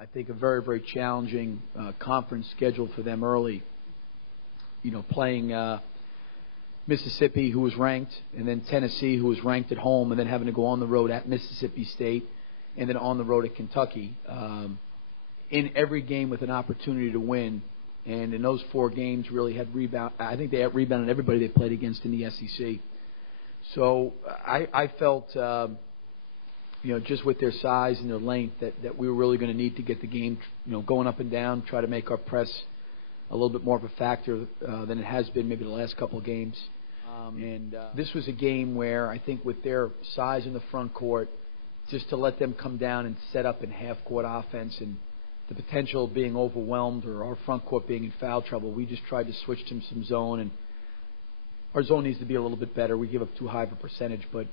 I think a very, very challenging conference schedule for them early. You know, playing Mississippi, who was ranked, and then Tennessee, who was ranked at home, and then having to go on the road at Mississippi State, and then on the road at Kentucky. In every game with an opportunity to win, and in those 4 games really had rebound. I think they had rebounded everybody they played against in the SEC. So I felt, you know, just with their size and their length, that we were really going to need to get the game, you know, going up and down, try to make our press a little bit more of a factor than it has been maybe the last couple of games. This was a game where I think with their size in the front court, just to let them come down and set up in half-court offense and the potential of being overwhelmed or our front court being in foul trouble, we just tried to switch to some zone, and our zone needs to be a little bit better. We give up too high of a percentage, but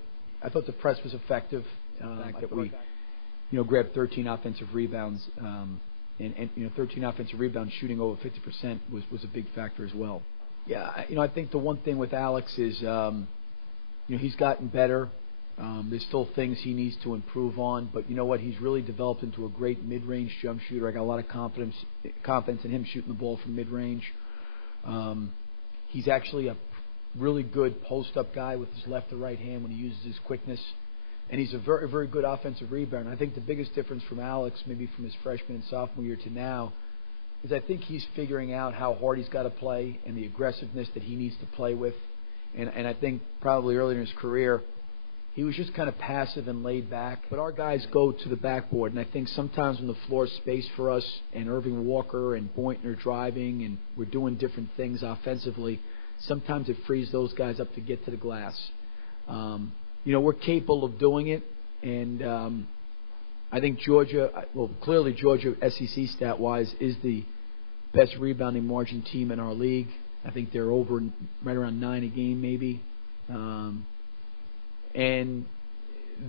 I thought the press was effective. The fact that we, you know, grabbed 13 offensive rebounds, and you know, 13 offensive rebounds, shooting over 50% was a big factor as well. Yeah, you know, I think the one thing with Alex is, you know, he's gotten better. There's still things he needs to improve on, but you know what? He's really developed into a great mid-range jump shooter. I got a lot of confidence in him shooting the ball from mid-range. He's actually a really good post-up guy with his left to right hand when he uses his quickness. And he's a very, very good offensive rebounder. I think the biggest difference from Alex, maybe from his freshman and sophomore year to now, is I think he's figuring out how hard he's got to play and the aggressiveness that he needs to play with. And I think probably earlier in his career, he was just kind of passive and laid back. But our guys go to the backboard, and I think sometimes when the floor is spaced for us and Irving Walker and Boynton are driving and we're doing different things offensively, sometimes it frees those guys up to get to the glass. You know, we're capable of doing it, and I think Georgia, well, clearly Georgia, SEC stat-wise, is the best rebounding margin team in our league. I think they're over right around 9 a game maybe. And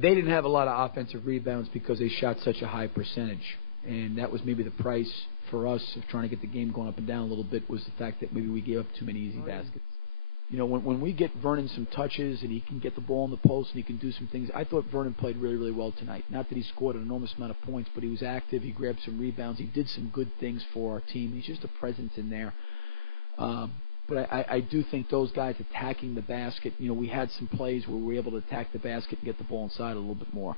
they didn't have a lot of offensive rebounds because they shot such a high percentage. And that was maybe the price for us of trying to get the game going up and down a little bit, was the fact that maybe we gave up too many easy baskets. You know, when we get Vernon some touches and he can get the ball in the post and he can do some things, I thought Vernon played really, really well tonight. Not that he scored an enormous amount of points, but he was active. He grabbed some rebounds. He did some good things for our team. He's just a presence in there. But I do think those guys attacking the basket, you know, we had some plays where we were able to attack the basket and get the ball inside a little bit more.